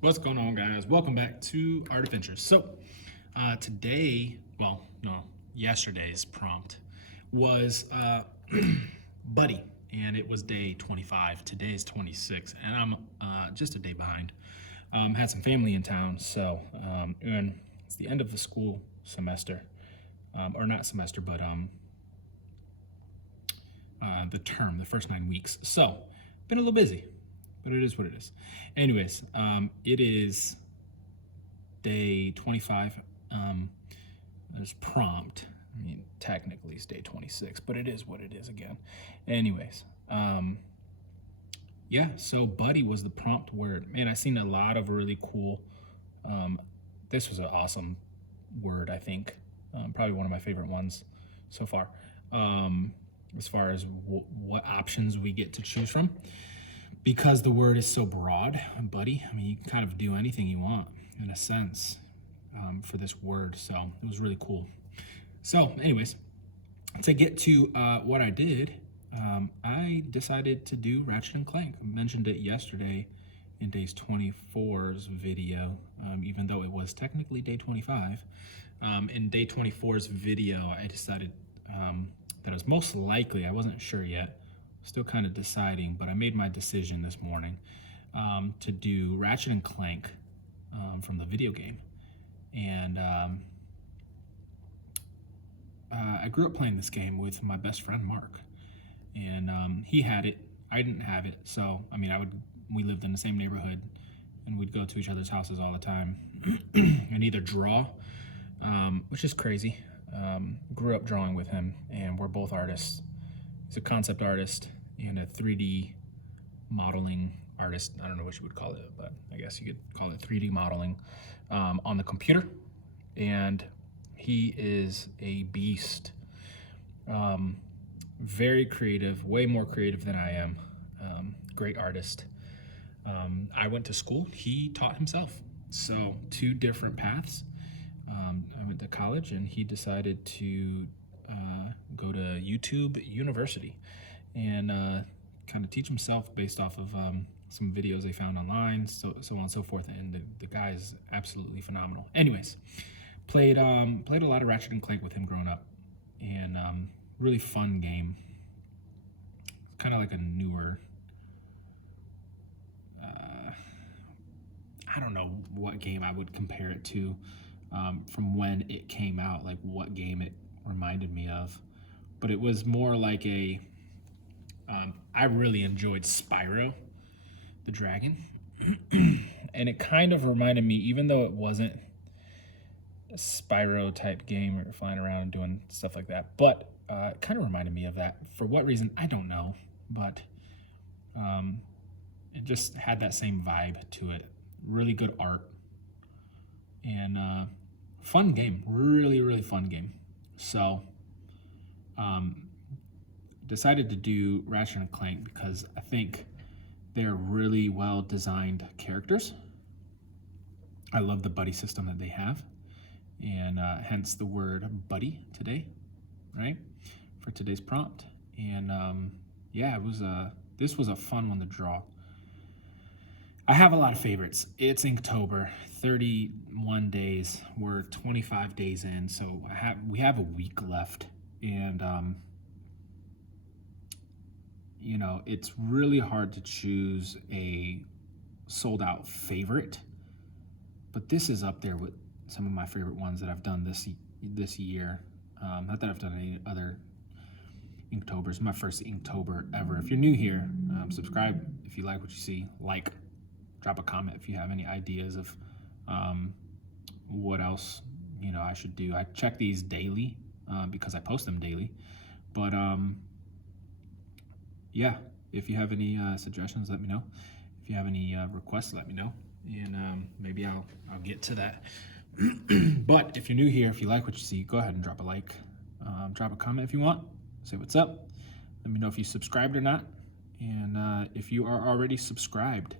What's going on, guys? Welcome back to Art Adventures. Today, well, no, yesterday's prompt was Buddy, and it was day 25. Today is 26, and I'm just a day behind. Had some family in town, and it's the end of the school semester, or not semester, but the term, the first 9 weeks. So, been a little busy, but it is what it is. Anyways, it is day 25. There's prompt. I mean, technically it's day 26, but it is what it is again. Anyways, yeah, so Buddy was the prompt word. Man, I've seen a lot of really cool, this was an awesome word, I think. Probably one of my favorite ones so far. As far as what options we get to choose from. Because the word is so broad, Buddy, I mean, you can kind of do anything you want, in a sense, for this word. So it was really cool. So anyways, to get to what I did, I decided to do Ratchet and Clank. I mentioned it yesterday in day 24's video, even though it was technically day 25. In day 24's video, I decided that it was most likely, I wasn't sure yet, still kind of deciding, but I made my decision this morning to do Ratchet and Clank from the video game. And I grew up playing this game with my best friend Mark, and he had it. I didn't have it, so I mean, we lived in the same neighborhood, and we'd go to each other's houses all the time and either draw, which is crazy. Grew up drawing with him, and we're both artists. He's a concept artist and a 3D modeling artist. I don't know what you would call it, but I guess you could call it 3D modeling on the computer. And he is a beast. Very creative, way more creative than I am. Great artist. I went to school, he taught himself. So 2 different paths. I went to college, and he decided to go to YouTube University and kind of teach himself based off of some videos they found online, so on and so forth. And the guy is absolutely phenomenal. Anyways, played a lot of Ratchet and Clank with him growing up, and really fun game. Kind of like a newer. I don't know what game I would compare it to from when it came out, like what game it reminded me of. But it was more like I really enjoyed Spyro the Dragon. And it kind of reminded me, even though it wasn't a Spyro type game or flying around and doing stuff like that, but it kind of reminded me of that. For what reason, I don't know, but it just had that same vibe to it. Really good art, and fun game. Really, really fun game. So decided to do Ratchet and Clank because I think they're really well designed characters. I love the buddy system that they have, and hence the word buddy today, right, for today's prompt. And yeah, this was a fun one to draw. I have a lot of favorites. It's Inktober, 31 days. We're 25 days in, so we have a week left, and you know, it's really hard to choose a sold out favorite, but this is up there with some of my favorite ones that I've done this year. Not that I've done any other Inktober's. My first Inktober ever. If you're new here, subscribe if you like what you see. Like, drop a comment if you have any ideas of what else I should do. I check these daily because I post them daily. But yeah, if you have any suggestions, let me know. If you have any requests, let me know, and maybe I'll get to that. But if you're new here, if you like what you see, go ahead and drop a like. Drop a comment if you want. Say what's up. Let me know if you subscribed or not. And if you are already subscribed,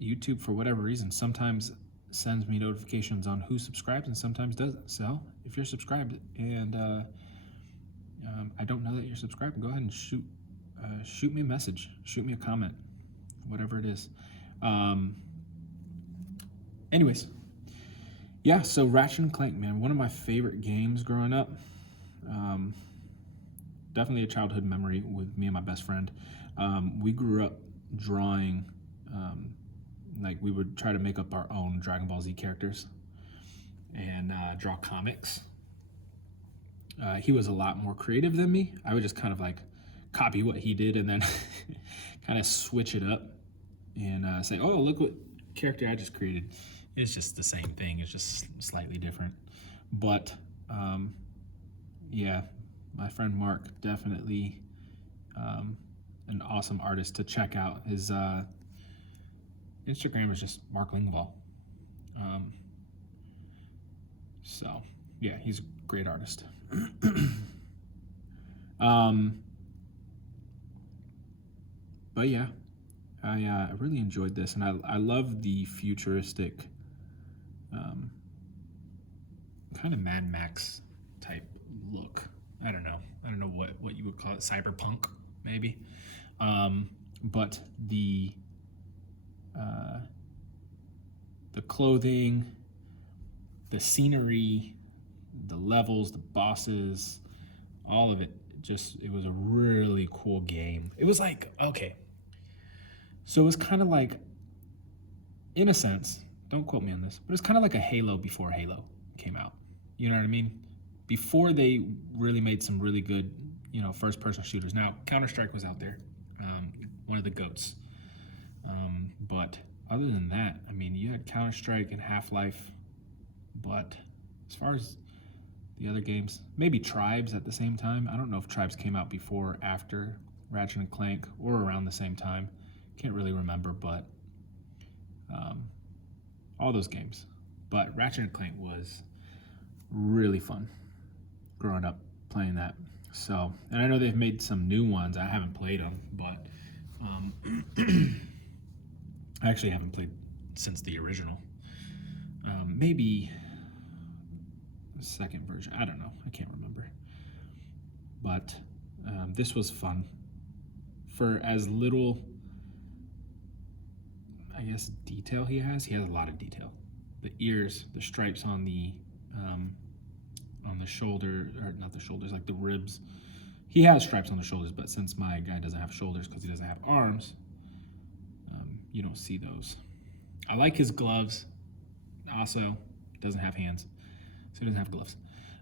YouTube, for whatever reason, sometimes sends me notifications on who subscribes and sometimes doesn't. So if you're subscribed and I don't know that you're subscribed, go ahead and shoot me a message, shoot me a comment, whatever it is. Anyways, yeah, so Ratchet and Clank, man, one of my favorite games growing up. Um, Definitely a childhood memory with me and my best friend. We grew up drawing, like we would try to make up our own Dragon Ball Z characters and draw comics. He was a lot more creative than me. I would just kind of like copy what he did and then kind of switch it up and say, oh, look what character I just created. It's just the same thing. It's just slightly different. But yeah, my friend Mark, definitely an awesome artist to check out. His Instagram is just Mark Lingval. So yeah, he's a great artist. But yeah, I really enjoyed this, and I love the futuristic, kind of Mad Max type look. I don't know what you would call it, cyberpunk maybe. But the clothing, the scenery, the levels, the bosses, all of it, it was a really cool game. It was like, okay, so it was kind of like, in a sense, don't quote me on this, but it's kind of like a Halo before Halo came out. You know what I mean? Before they really made some really good, first-person shooters. Now, Counter-Strike was out there, one of the GOATs. But other than that, I mean, you had Counter-Strike and Half-Life, but as far as the other games, maybe Tribes at the same time. I don't know if Tribes came out before or after Ratchet and Clank or around the same time. Can't really remember, but all those games. But Ratchet and Clank was really fun growing up playing that. So, and I know they've made some new ones. I haven't played them, but I actually haven't played since the original. Maybe the second version. I don't know. I can't remember. But this was fun. For as little, I guess, detail he has a lot of detail. The ears, the stripes on the shoulder, or not the shoulders, like the ribs. He has stripes on the shoulders, but since my guy doesn't have shoulders because he doesn't have arms, you don't see those. I like his gloves. Also, doesn't have hands, so he doesn't have gloves.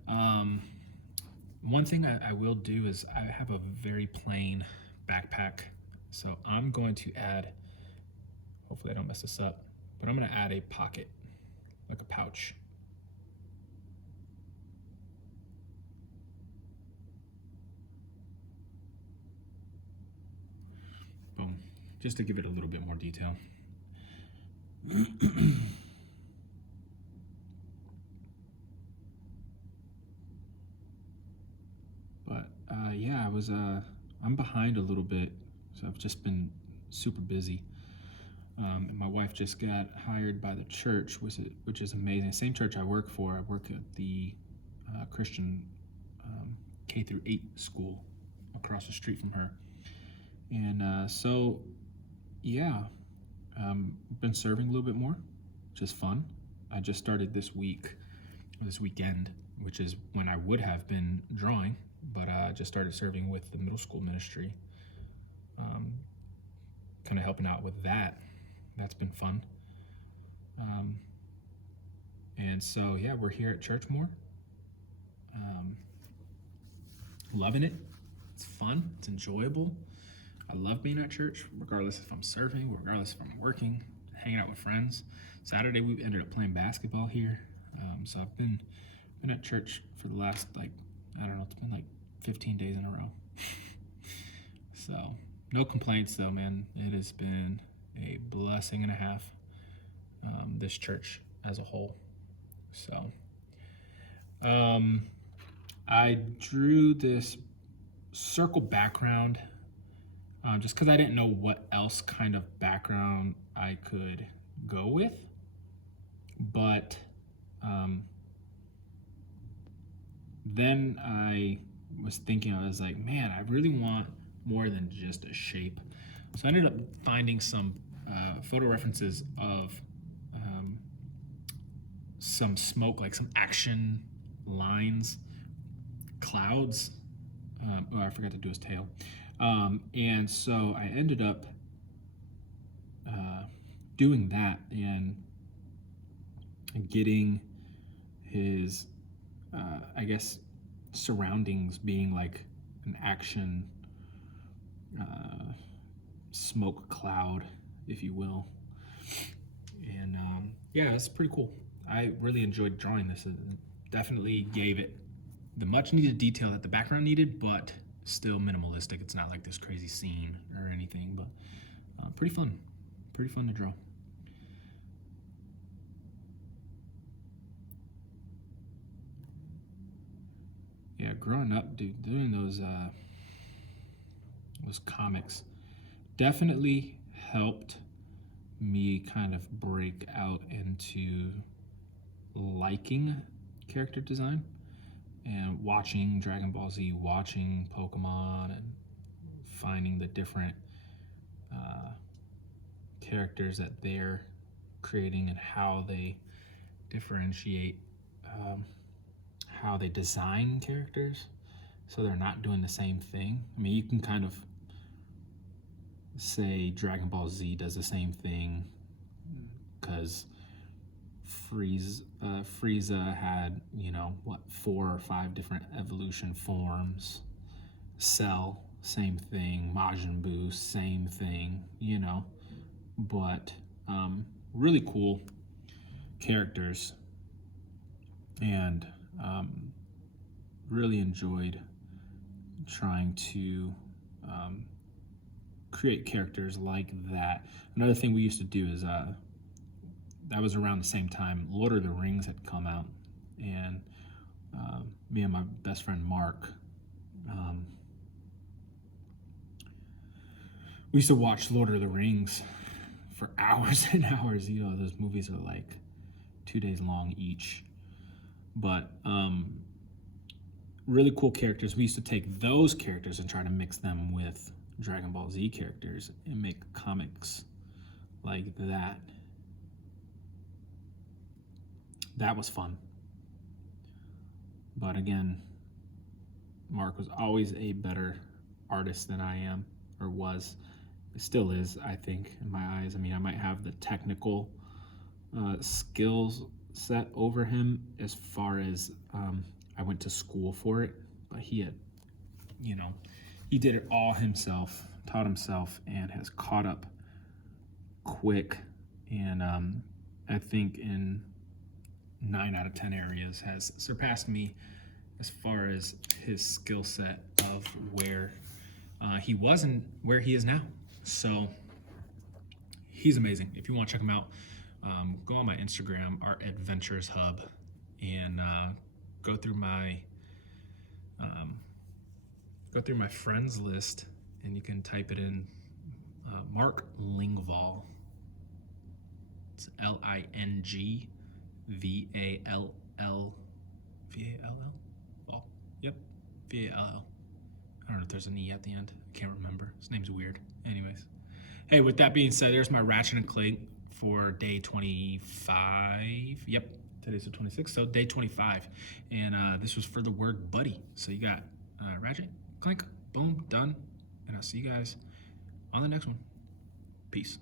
One thing I will do is I have a very plain backpack, so I'm going to add, hopefully I don't mess this up, but I'm going to add a pocket, like a pouch. Boom, just to give it a little bit more detail. But yeah, I'm behind a little bit, so I've just been super busy. And my wife just got hired by the church, which is amazing. Same church I work for. I work at the Christian K through 8 school across the street from her. And so, yeah, been serving a little bit more, which is fun. I just started this weekend, which is when I would have been drawing, but I just started serving with the middle school ministry, kind of helping out with that. That's been fun. And so, yeah, we're here at church more. Loving it. It's fun. It's enjoyable. I love being at church, regardless if I'm serving, regardless if I'm working, hanging out with friends. Saturday, we ended up playing basketball here. So I've been at church for the last, it's been like 15 days in a row. So, no complaints though, man. It has been a blessing and a half, this church as a whole. So, I drew this circle background just because I didn't know what else kind of background I could go with. But then I was thinking, I was like, man, I really want more than just a shape. So I ended up finding some photo references of some smoke, like some action lines, clouds. Oh, I forgot to do his tail. And so I ended up doing that and getting his, I guess, surroundings being like an action smoke cloud, if you will. And yeah, it's pretty cool. I really enjoyed drawing this. It definitely gave it the much needed detail that the background needed, but still minimalistic. It's not like this crazy scene or anything, but pretty fun to draw. Yeah, growing up, dude, doing those comics definitely helped me kind of break out into liking character design and watching Dragon Ball Z, watching Pokemon, and finding the different characters that they're creating and how they differentiate, how they design characters so they're not doing the same thing. I mean, you can kind of say Dragon Ball Z does the same thing because Frieza had, 4 or 5 different evolution forms. Cell, same thing. Majin Buu, same thing, But really cool characters, and really enjoyed trying to create characters like that. Another thing we used to do is that was around the same time Lord of the Rings had come out, and me and my best friend Mark, we used to watch Lord of the Rings for hours and hours. Those movies are like 2 days long each, but really cool characters. We used to take those characters and try to mix them with Dragon Ball Z characters and make comics like that. That was fun. But again, Mark was always a better artist than I am, or was. It still is, I think, in my eyes. I mean, I might have the technical skills set over him as far as I went to school for it, but he had, he did it all himself, taught himself, and has caught up quick. And I think in 9 out of 10 areas has surpassed me as far as his skill set of where he was and where he is now. So he's amazing. If you want to check him out, go on my Instagram, our Adventures Hub, and go through my friends list, and you can type it in Mark Lingvall. It's Lingvall. Vall. Yep, Vall. I don't know if there's an E at the end. I can't remember. His name's weird. Anyways. Hey, with that being said, there's my Ratchet and Clank for day 25. Yep, today's the 26th, so day 25. And this was for the word buddy. So you got Ratchet, Clank, boom, done. And I'll see you guys on the next one. Peace.